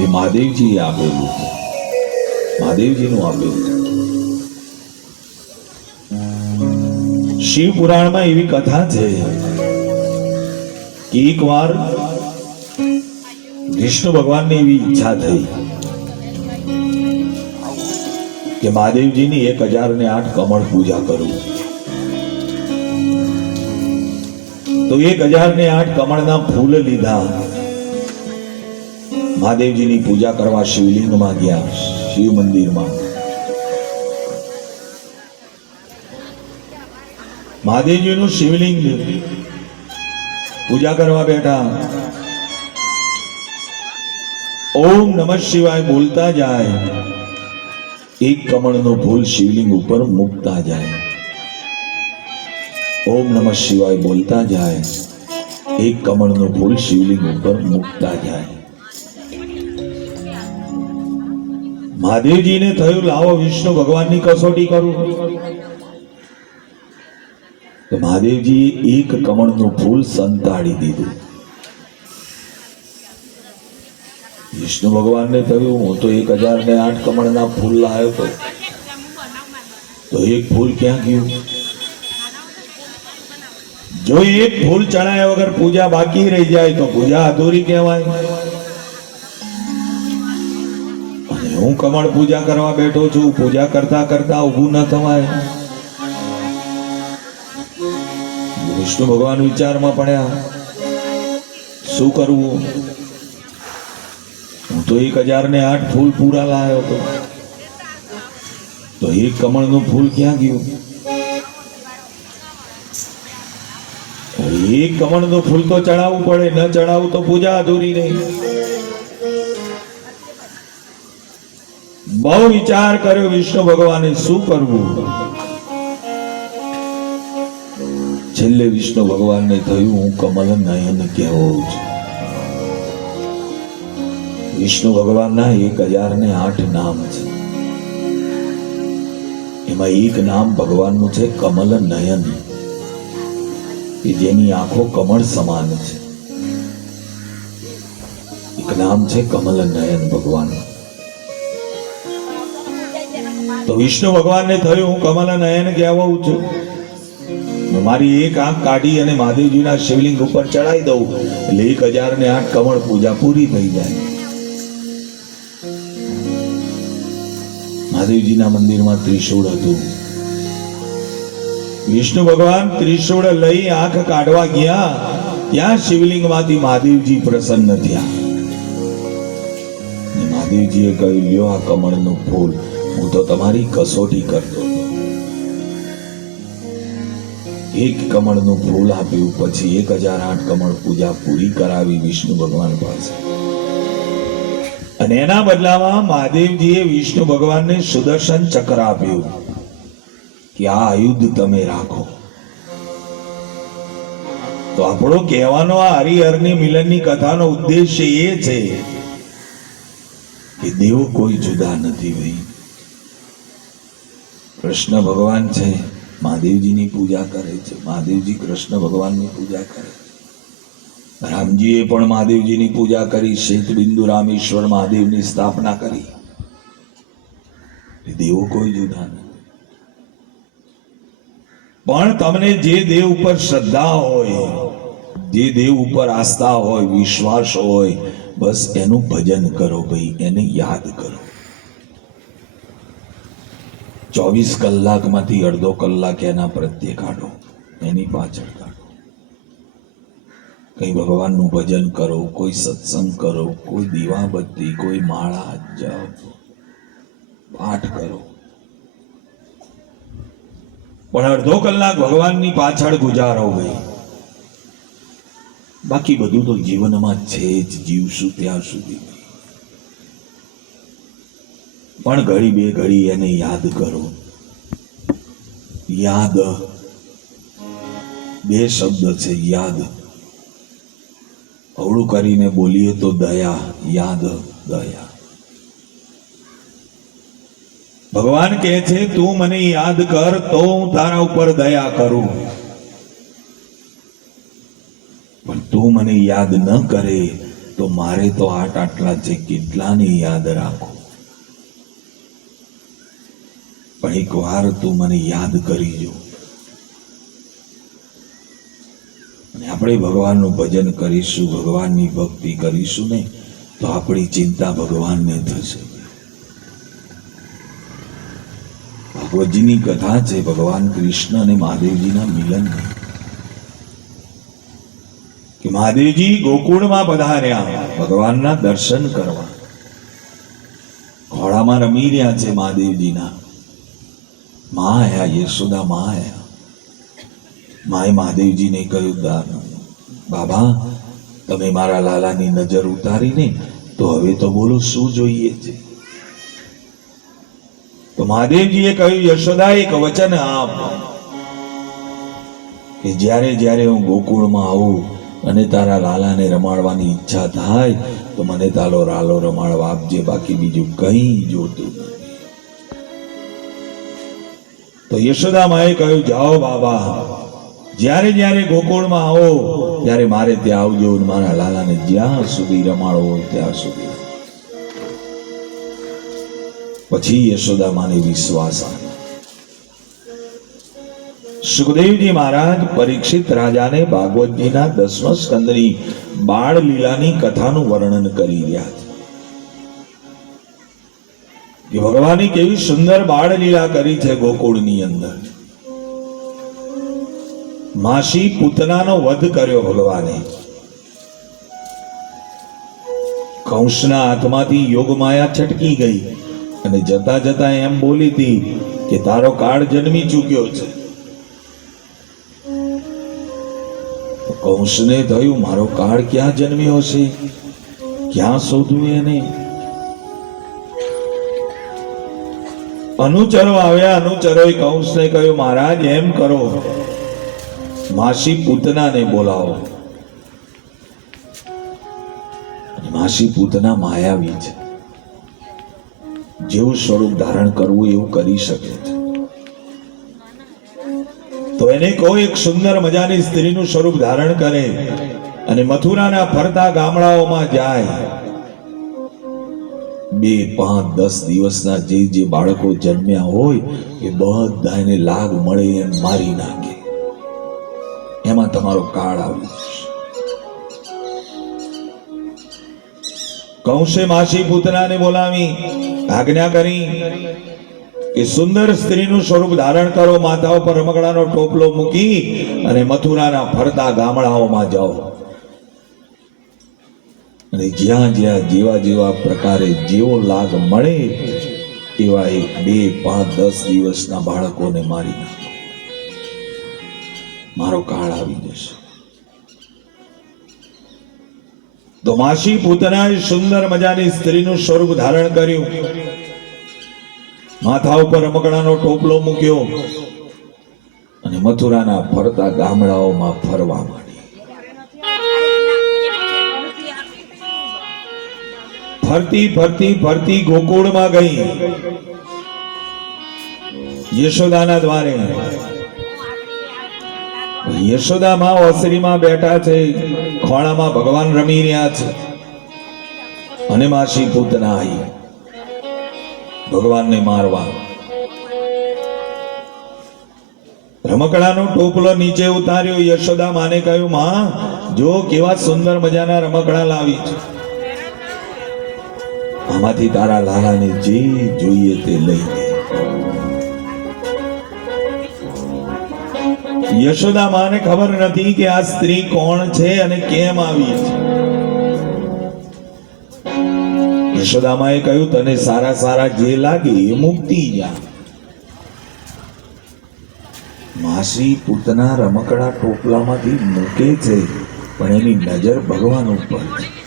એ મહાદેવજીએ આપેલું છે મહાદેવજીનું આપેલું શિવ પુરાણમાં એવી કથા છે કે એકવાર વિષ્ણુ ભગવાનની એવી ઈચ્છા થઈ કે મહાદેવજીની એક હજાર ને આઠ કમળ પૂજા કરું. તો એક હજાર ને આઠ કમળના ફૂલ લીધા. મહાદેવજીની પૂજા કરવા શિવલિંગમાં ગયા, શિવ મંદિરમાં. મહાદેવજીનું શિવલિંગ પૂજા કરવા બેઠા. ઓમ નમઃ શિવાય બોલતા જાય. એક કમળનો ફૂલ શિવલિંગ ઉપર મૂકતા જાય. ઓમ નમઃ શિવાય બોલતા જાય. એક કમળનો ફૂલ શિવલિંગ ઉપર મૂકતા જાય. મહાદેવજીને થયું, લાવો વિષ્ણુ ભગવાનની કસોટી કરું. તો મહાદેવજીએ એક કમળનું ફૂલ સંતાડી દીધું. વિષ્ણુ ભગવાનને થયું, હું તો એક હજાર ને આઠ કમળના ફૂલ લાવ્યો તો. તો એક ફૂલ ક્યાં ગયું? જો એક ફૂલ ચડાયા વગર પૂજા બાકી રહી જાય તો પૂજા અધૂરી કહેવાય. હું કમળ પૂજા કરવા બેઠો છું. પૂજા કરતા કરતા ઊભું ન થવાય. વિષ્ણુ ભગવાન વિચારમાં પડ્યા. શું કરવું? હું તો એક હજાર ને આઠ ફૂલ પૂરા લાવ્યો હતો તો એક કમળનું ફૂલ ક્યાં ગયું? એક કમળનું ફૂલ તો ચડાવવું પડે. ન ચડાવવું તો પૂજા અધૂરી રહી બહુ વિચાર કર્યો વિષ્ણુ ભગવાને શું કરવું? છેલ્લે વિષ્ણુ ભગવાનને થયું, હું કમલ નયન કહેવો છું. વિષ્ણુ ભગવાનના એક હજાર ને આઠ નામ છે. એમાં એક નામ ભગવાનનું છે, કમલ નયન. કે જેની આંખો કમળ સમાન છે. એક નામ છે, કમલ નયન ભગવાન. તો વિષ્ણુ ભગવાનને થયું, હું કમલ નયન કહેવાઉં છું. મારી એક આંખ કાઢી અને મહાદેવજીના શિવલિંગ ઉપર ચડાવી દઉં, એટલે એક હજાર ને આઠ કમળ પૂજા પૂરી થઈ જાય. મહાદેવજીના મંદિરમાં ત્રિશૂળ હતું. વિષ્ણુ ભગવાન ત્રિશૂળ લઈ આંખ કાઢવા ગયા, ત્યાં શિવલિંગમાંથી મહાદેવજી પ્રસન્ન થયા. મહાદેવજીએ કહ્યું, લ્યો આ કમળનું ફૂલ. હું તો તમારી કસોટી કરતો એક કમળનું ફૂલ આપ્યું, પછી એક હજાર આઠ કમળ પૂજા પૂરી કરાવી વિષ્ણુ ભગવાન પાસે. અને એના બદલામાં મહાદેવજીએ વિષ્ણુ ભગવાનને સુદર્શન ચક્ર આપ્યું કે આ આયુધ તમે રાખો. તો આપણો કહેવાનો આ હરિહરની મિલનની કથાનો ઉદ્દેશ્ય એ છે કે દેવ કોઈ જુદા નથી ભાઈ કૃષ્ણ ભગવાન છે, મહાદેવજીની પૂજા કરે છે, મહાદેવજી કૃષ્ણ ભગવાનની પૂજા કરે રામજીએ પણ મહાદેવજીની પૂજા કરી શ્વેત બિંદુ રામેશ્વર મહાદેવની સ્થાપના કરી. દેવો કોઈ જુદા નથી. પણ તમને જે દેવ ઉપર શ્રદ્ધા હોય, જે દેવ ઉપર આસ્થા હોય, વિશ્વાસ હોય, બસ એનું ભજન કરો ભાઈ, એને યાદ કરો. ચોવીસ કલાકમાંથી અડધો કલાક એના પ્રત્યે કાઢો. એની પાછળ કાઢો. કઈ ભગવાનનું ભજન કરો, કોઈ સત્સંગ કરો, કોઈ દીવાબત્તી, કોઈ માળા જપ પાઠ કરો. પણ અડધો કલાક ભગવાનની પાછળ ગુજારો ભાઈ. બાકી બધું તો જીવનમાં છે જ, જીવશું ત્યાં સુધી. પણ ઘડી બે ઘડી એને યાદ કરો. યાદ. બે શબ્દ છે, યાદ. અવળું કરીને બોલીએ તો દયા, યાદ, દયા. ભગવાન કહે છે, તું મને યાદ કર, તો હું તારા ઉપર દયા કરું. પણ તું મને યાદ ન કરે, તો મારે તો આટ આટલા છે કેટલાની યાદ રાખો. પણ એક વાર તું મને યાદ કરી આપણે ભગવાનનું ભજન કરીશું, ભગવાનની ભક્તિ કરીશું ને, તો આપણી ચિંતા ભગવાનને થશે. ભાગવતજીની કથા છે, ભગવાન કૃષ્ણ અને મહાદેવજીના મિલનની કે મહાદેવજી ગોકુળમાં પધાર્યા, ભગવાનના દર્શન કરવા. ઘોડામાં રમી રહ્યા છે મહાદેવજીના. માં આયા યશોદા માં આયા માએ મહાદેવજીને કહ્યું દાન બાબા, તમે મારા લાલાની નજર ઉતારીને તો હવે તો બોલો, શું જોઈએ છે? તો મહાદેવજીએ કહ્યું, યશોદા, એક વચન આપ કે જ્યારે જ્યારે હું ગોકુળમાં આવું અને તારા લાલાને રમાડવાની ઈચ્છા થાય, તો મને તારો રાલો રમાડવા આપજે, બાકી બીજું કંઈ જોતું નથી. તો યશોદા માએ કહ્યું, જાઓ બાબા, જ્યારે જ્યારે ગોકુળમાં આવો, ત્યારે મારે ત્યાં આવજો મારા લાલાને જ્યાં સુધી રમાડો ત્યાં સુધી. પછી યશોદા માને વિશ્વાસ આવ્યો. સુખદેવજી મહારાજ પરીક્ષિત રાજાને ભાગવતજીના દસમ સ્કંદની બાળ લીલાની કથાનું વર્ણન કરી રહ્યા કે ભગવાને કેવી સુંદર બાળ લીલા કરી છે ગોકુળની અંદર. માસી પૂતનાનો વધ કર્યો ભગવાને. કંસના હાથમાંથી યોગમાયા છટકી ગઈ અને જતા જતા એમ બોલી હતી કે તારો કાળ જન્મી ચૂક્યો છે. કંસને થયું, મારો કાળ ક્યાં જન્મ્યો છે? ક્યાં શોધવું એને? અનુચરો આવ્યા, અનુચરોએ કંસને કહ્યું, મહારાજ, એમ કરો. માસી પૂતનાને બોલાવો. માસી પૂતના માયાવી છે. જેવું સ્વરૂપ ધારણ કરવું એવું કરી શકે છે. તો એને કોઈ એક સુંદર મજાની સ્ત્રીનું સ્વરૂપ ધારણ કરે અને મથુરાના ફરતા ગામડાઓમાં જાય. બે, પાંચ, દસ દિવસના જે જે બાળકો જન્મ્યા હોય, એ બધા લાગ મળે એમ મારી નાખે. એમાં તમારો કાળ આવી કૌશે માસી પૂતનાને બોલાવી, આજ્ઞા કરી કે સુંદર સ્ત્રીનું સ્વરૂપ ધારણ કરો, માથા ઉપર રમકડાનો ટોપલો મૂકી અને મથુરાના ફરતા ગામડાઓમાં જાઓ. અને જ્યાં જ્યાં જેવા જેવા પ્રકારે જેવો લાગ મળે એવા એક બે પાંચ દસ દિવસના બાળકોને મારી નાખો. મારો કાળ આવી જશે. તો માસી પૂતનાએ સુંદર મજાની સ્ત્રીનું સ્વરૂપ ધારણ કર્યું. માથા ઉપર રમકડાનો ટોપલો મૂક્યો અને મથુરાના ફરતા ગામડાઓમાં ફરવા ફરતી ફરતી ફરતી ગોકુળમાં ગઈ. યશોદાના દ્વારે. યશોદા માં ઓસરીમાં બેઠા છે, ખોળામાં ભગવાન રમી રહ્યા છે. અને માસી પૂતના આવી ભગવાનને મારવા. રમકડાનો ટોપલો નીચે ઉતાર્યો, યશોદા માને કહ્યું, માં, જો કેવા સુંદર મજાના રમકડા લાવી છે. આમાંથી તારા લાલાને જે જોઈએ તે લઈ લે. યશોદા માને ખબર નથી કે આ સ્ત્રી કોણ છે અને કેમ આવી છે. યશોદા કહ્યું, તને સારા સારા જે લાગે એ મૂકતી જા. માસી પૂતના રમકડા ટોપલામાંથી મૂકે છે, પણ એની નજર ભગવાન ઉપર છે.